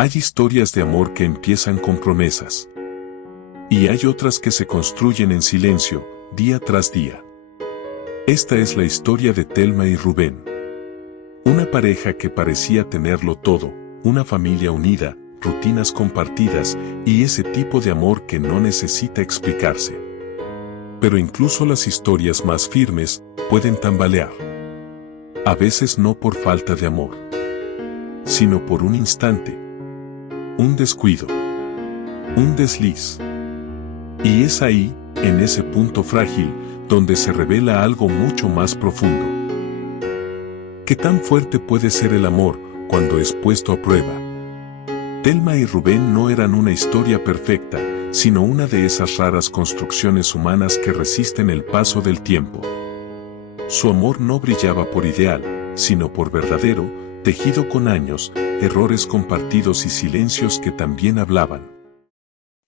Hay historias de amor que empiezan con promesas. Y hay otras que se construyen en silencio, día tras día. Esta es la historia de Thelma y Rubén. Una pareja que parecía tenerlo todo, una familia unida, rutinas compartidas y ese tipo de amor que no necesita explicarse. Pero incluso las historias más firmes pueden tambalear. A veces no por falta de amor, sino por un instante, un descuido, un desliz. Y es ahí, en ese punto frágil, donde se revela algo mucho más profundo. ¿Qué tan fuerte puede ser el amor cuando es puesto a prueba? Thelma y Rubén no eran una historia perfecta, sino una de esas raras construcciones humanas que resisten el paso del tiempo. Su amor no brillaba por ideal, sino por verdadero, tejido con años, errores compartidos y silencios que también hablaban.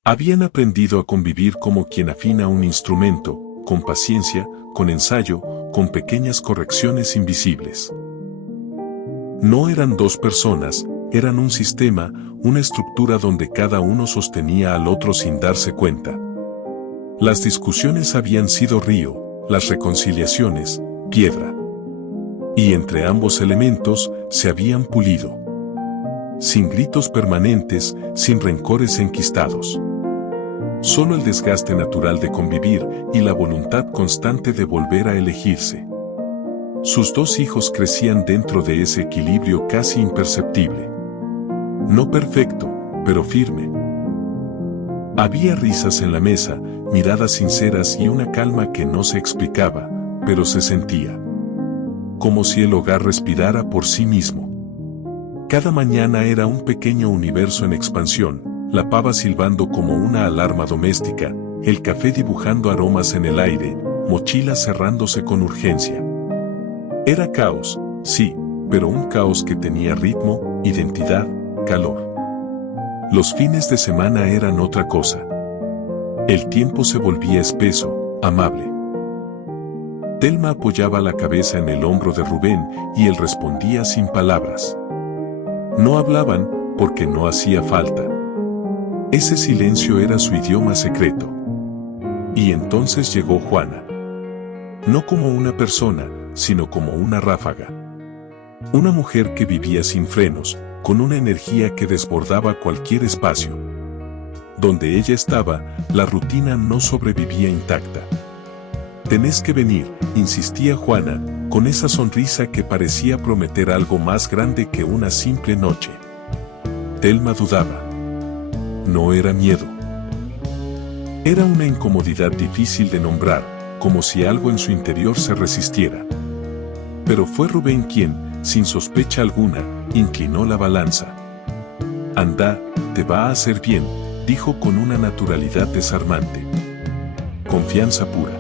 Habían aprendido a convivir como quien afina un instrumento, con paciencia, con ensayo, con pequeñas correcciones invisibles. No eran dos personas, eran un sistema, una estructura donde cada uno sostenía al otro sin darse cuenta. Las discusiones habían sido río, las reconciliaciones, piedra. Y entre ambos elementos se habían pulido. Sin gritos permanentes, sin rencores enquistados. Solo el desgaste natural de convivir y la voluntad constante de volver a elegirse. Sus dos hijos crecían dentro de ese equilibrio casi imperceptible. No perfecto, pero firme. Había risas en la mesa, miradas sinceras y una calma que no se explicaba, pero se sentía. Como si el hogar respirara por sí mismo. Cada mañana era un pequeño universo en expansión, la pava silbando como una alarma doméstica, el café dibujando aromas en el aire, mochilas cerrándose con urgencia. Era caos, sí, pero un caos que tenía ritmo, identidad, calor. Los fines de semana eran otra cosa. El tiempo se volvía espeso, amable. Thelma apoyaba la cabeza en el hombro de Rubén y él respondía sin palabras. No hablaban, porque no hacía falta. Ese silencio era su idioma secreto. Y entonces llegó Juana. No como una persona, sino como una ráfaga. Una mujer que vivía sin frenos, con una energía que desbordaba cualquier espacio. Donde ella estaba, la rutina no sobrevivía intacta. Tenés que venir, insistía Juana, con esa sonrisa que parecía prometer algo más grande que una simple noche. Thelma dudaba. No era miedo. Era una incomodidad difícil de nombrar, como si algo en su interior se resistiera. Pero fue Rubén quien, sin sospecha alguna, inclinó la balanza. Anda, te va a hacer bien, dijo con una naturalidad desarmante. Confianza pura.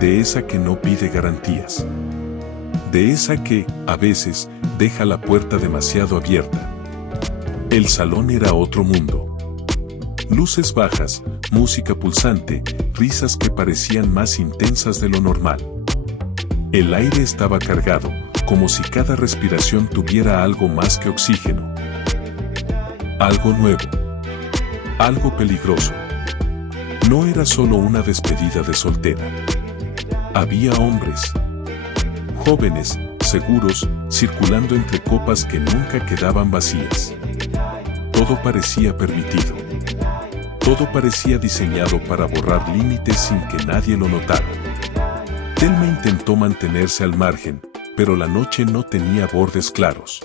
De esa que no pide garantías. De esa que, a veces, deja la puerta demasiado abierta. El salón era otro mundo. Luces bajas, música pulsante, risas que parecían más intensas de lo normal. El aire estaba cargado, como si cada respiración tuviera algo más que oxígeno. Algo nuevo. Algo peligroso. No era solo una despedida de soltera. Había hombres. Jóvenes, seguros, circulando entre copas que nunca quedaban vacías. Todo parecía permitido. Todo parecía diseñado para borrar límites sin que nadie lo notara. Thelma intentó mantenerse al margen, pero la noche no tenía bordes claros.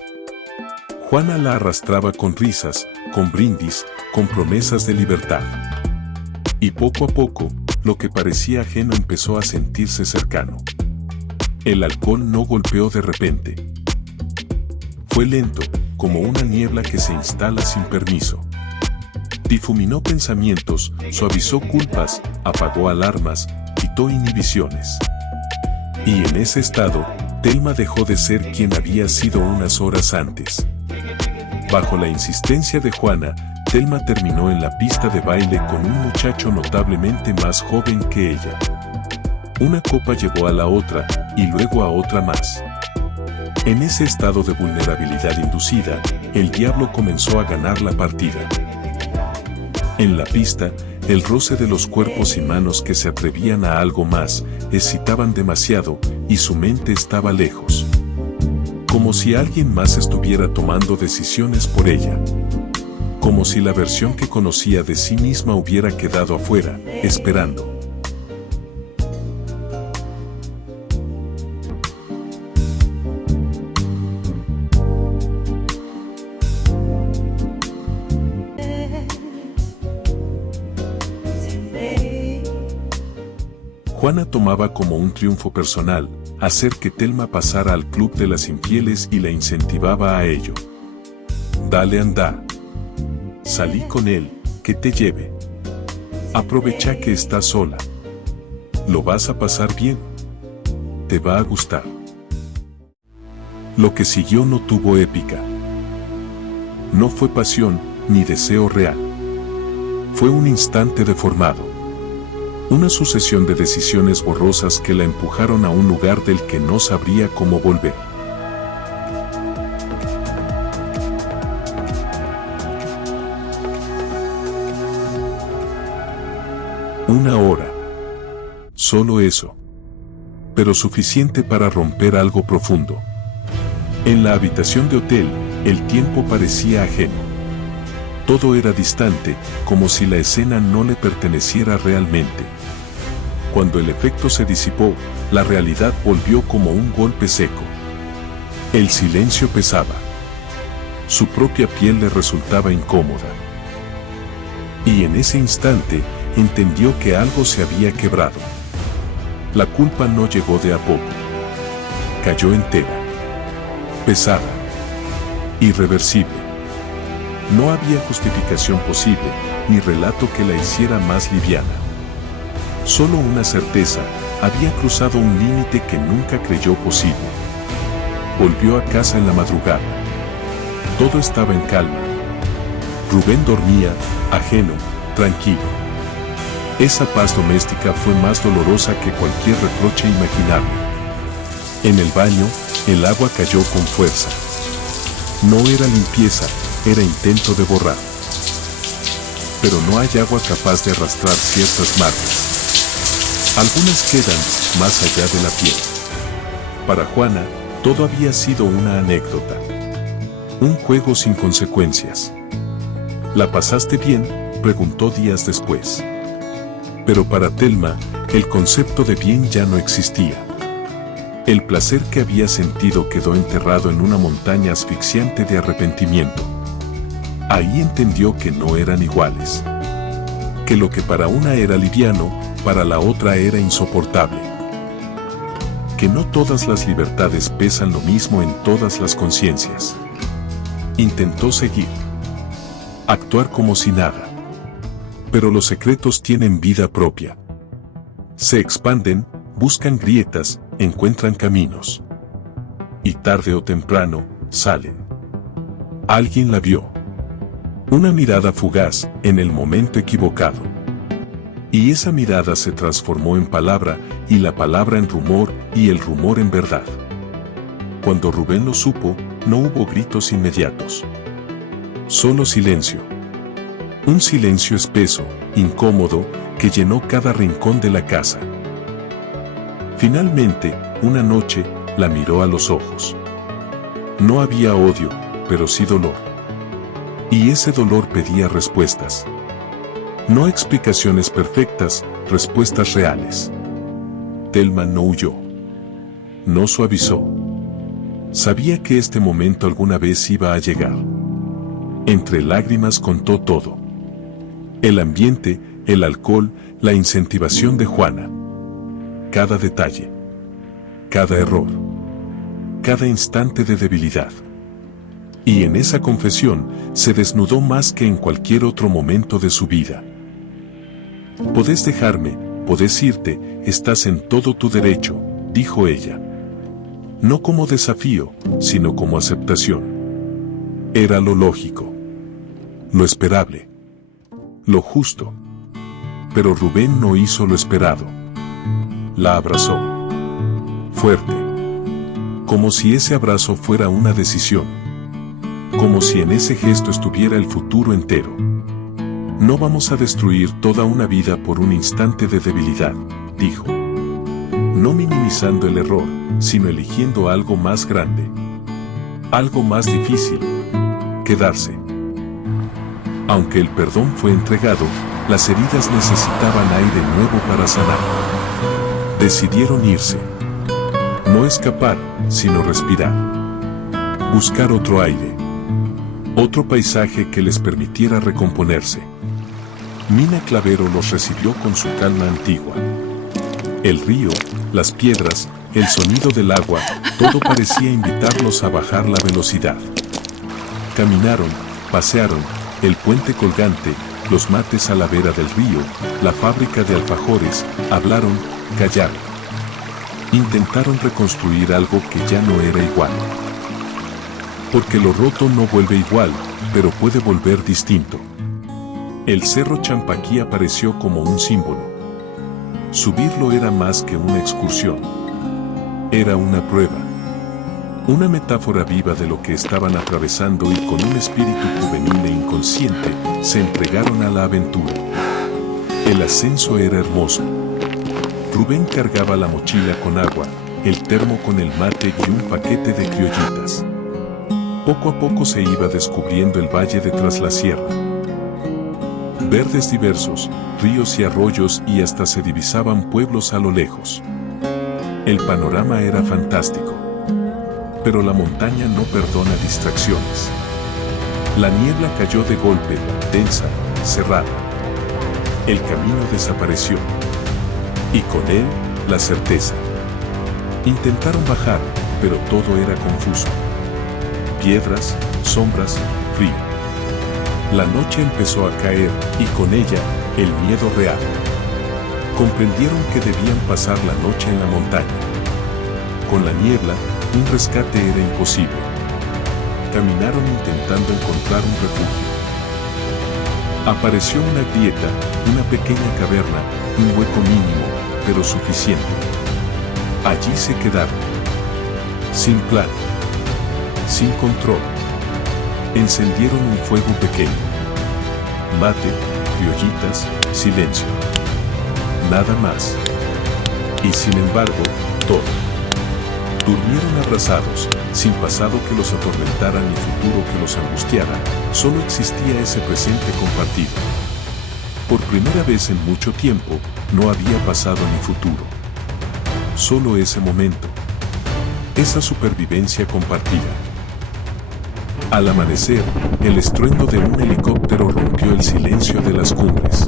Juana la arrastraba con risas, con brindis, con promesas de libertad. Y poco a poco, lo que parecía ajeno empezó a sentirse cercano. El alcohol no golpeó de repente. Fue lento, como una niebla que se instala sin permiso. Difuminó pensamientos, suavizó culpas, apagó alarmas, quitó inhibiciones. Y en ese estado, Thelma dejó de ser quien había sido unas horas antes. Bajo la insistencia de Juana, Thelma terminó en la pista de baile con un muchacho notablemente más joven que ella. Una copa llevó a la otra, y luego a otra más. En ese estado de vulnerabilidad inducida, el diablo comenzó a ganar la partida. En la pista, el roce de los cuerpos y manos que se atrevían a algo más, excitaban demasiado, y su mente estaba lejos. Como si alguien más estuviera tomando decisiones por ella. Como si la versión que conocía de sí misma hubiera quedado afuera, esperando. Juana tomaba como un triunfo personal hacer que Telma pasara al club de las infieles y la incentivaba a ello. Dale anda. Salí con él, que te lleve. Aprovecha que estás sola. Lo vas a pasar bien. Te va a gustar. Lo que siguió no tuvo épica. No fue pasión, ni deseo real. Fue un instante deformado. Una sucesión de decisiones borrosas que la empujaron a un lugar del que no sabría cómo volver. Una hora. Solo eso. Pero suficiente para romper algo profundo. En la habitación de hotel, el tiempo parecía ajeno. Todo era distante, como si la escena no le perteneciera realmente. Cuando el efecto se disipó, la realidad volvió como un golpe seco. El silencio pesaba. Su propia piel le resultaba incómoda. Y en ese instante, entendió que algo se había quebrado. La culpa no llegó de a poco. Cayó entera. Pesada. Irreversible. No había justificación posible, ni relato que la hiciera más liviana. Solo una certeza, había cruzado un límite que nunca creyó posible. Volvió a casa en la madrugada. Todo estaba en calma. Rubén dormía, ajeno, tranquilo. Esa paz doméstica fue más dolorosa que cualquier reproche imaginable. En el baño, el agua cayó con fuerza. No era limpieza, era intento de borrar. Pero no hay agua capaz de arrastrar ciertas marcas. Algunas quedan más allá de la piel. Para Juana, todo había sido una anécdota. Un juego sin consecuencias. ¿La pasaste bien?, preguntó días después. Pero para Telma, el concepto de bien ya no existía. El placer que había sentido quedó enterrado en una montaña asfixiante de arrepentimiento. Ahí entendió que no eran iguales. Que lo que para una era liviano, para la otra era insoportable. Que no todas las libertades pesan lo mismo en todas las conciencias. Intentó seguir. Actuar como si nada. Pero los secretos tienen vida propia. Se expanden, buscan grietas, encuentran caminos. Y tarde o temprano, salen. Alguien la vio. Una mirada fugaz, en el momento equivocado. Y esa mirada se transformó en palabra, y la palabra en rumor, y el rumor en verdad. Cuando Rubén lo supo, no hubo gritos inmediatos. Solo silencio. Un silencio espeso, incómodo, que llenó cada rincón de la casa. Finalmente, una noche, la miró a los ojos. No había odio, pero sí dolor. Y ese dolor pedía respuestas. No explicaciones perfectas, respuestas reales. Telma no huyó. No suavizó. Sabía que este momento alguna vez iba a llegar. Entre lágrimas contó todo. El ambiente, el alcohol, la incentivación de Juana. Cada detalle. Cada error. Cada instante de debilidad. Y en esa confesión, se desnudó más que en cualquier otro momento de su vida. Podés dejarme, podés irte, estás en todo tu derecho, dijo ella. No como desafío, sino como aceptación. Era lo lógico. Lo esperable. Lo justo. Pero Rubén no hizo lo esperado. La abrazó. Fuerte. Como si ese abrazo fuera una decisión. como si en ese gesto estuviera el futuro entero. No vamos a destruir toda una vida por un instante de debilidad, dijo. No minimizando el error, sino eligiendo algo más grande. Algo más difícil. Quedarse. Aunque el perdón fue entregado, las heridas necesitaban aire nuevo para sanar. Decidieron irse. No escapar, sino respirar. Buscar otro aire. Otro paisaje que les permitiera recomponerse. Mina Clavero los recibió con su calma antigua. El río, las piedras, el sonido del agua, todo parecía invitarlos a bajar la velocidad. Caminaron, pasearon, el puente colgante, los mates a la vera del río, la fábrica de alfajores, hablaron, callaron. Intentaron reconstruir algo que ya no era igual. Porque lo roto no vuelve igual, pero puede volver distinto. El Cerro Champaquí apareció como un símbolo. Subirlo era más que una excursión. Era una prueba. Una metáfora viva de lo que estaban atravesando y con un espíritu juvenil e inconsciente, se entregaron a la aventura. El ascenso era hermoso. Rubén cargaba la mochila con agua, el termo con el mate y un paquete de criollitas. Poco a poco se iba descubriendo el valle de tras la sierra. Verdes diversos, ríos y arroyos y hasta se divisaban pueblos a lo lejos. El panorama era fantástico. Pero la montaña no perdona distracciones. La niebla cayó de golpe, densa, cerrada. El camino desapareció. Y con él, la certeza. Intentaron bajar, pero todo era confuso. Piedras, sombras, frío. La noche empezó a caer, y con ella, el miedo real. Comprendieron que debían pasar la noche en la montaña. Con la niebla, un rescate era imposible. Caminaron intentando encontrar un refugio. Apareció una grieta, una pequeña caverna, un hueco mínimo, pero suficiente. Allí se quedaron. Sin plan. Sin control. Encendieron un fuego pequeño. Mate, criollitas, silencio. Nada más. Y sin embargo, todo. Durmieron abrazados, sin pasado que los atormentara ni futuro que los angustiara, solo existía ese presente compartido. Por primera vez en mucho tiempo, no había pasado ni futuro. Solo ese momento. Esa supervivencia compartida. Al amanecer, el estruendo de un helicóptero rompió el silencio de las cumbres.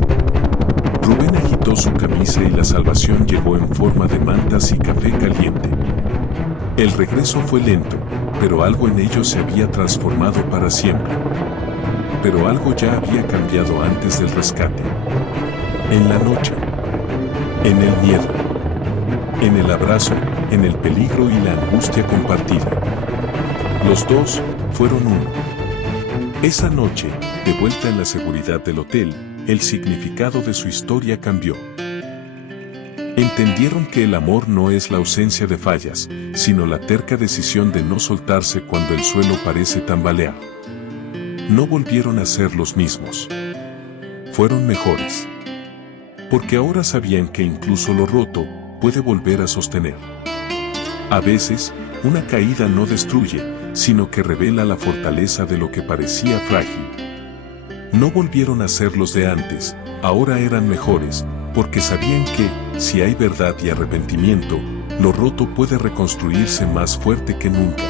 Rubén agitó su camisa y la salvación llegó en forma de mantas y café caliente. El regreso fue lento, pero algo en ellos se había transformado para siempre. Pero algo ya había cambiado antes del rescate. En la noche. En el miedo. En el abrazo, en el peligro y la angustia compartida. Los dos fueron uno. Esa noche, de vuelta en la seguridad del hotel, el significado de su historia cambió. Entendieron que el amor no es la ausencia de fallas, sino la terca decisión de no soltarse cuando el suelo parece tambalear. No volvieron a ser los mismos. Fueron mejores. Porque ahora sabían que incluso lo roto puede volver a sostener. A veces, una caída no destruye, sino que revela la fortaleza de lo que parecía frágil. No volvieron a ser los de antes, ahora eran mejores, porque sabían que, si hay verdad y arrepentimiento, lo roto puede reconstruirse más fuerte que nunca.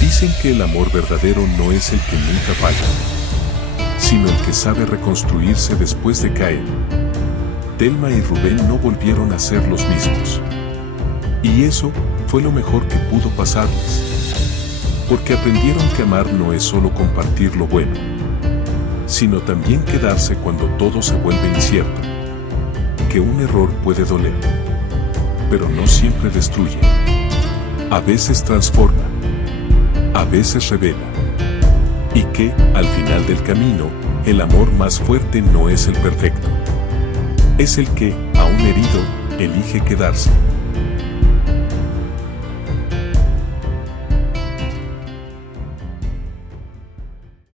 Dicen que el amor verdadero no es el que nunca falla, sino el que sabe reconstruirse después de caer. Telma y Rubén no volvieron a ser los mismos. Y eso fue lo mejor que pudo pasarles. Porque aprendieron que amar no es solo compartir lo bueno, sino también quedarse cuando todo se vuelve incierto. Que un error puede doler, pero no siempre destruye. A veces transforma, a veces revela. Y que, al final del camino, el amor más fuerte no es el perfecto. Es el que, aún herido, elige quedarse.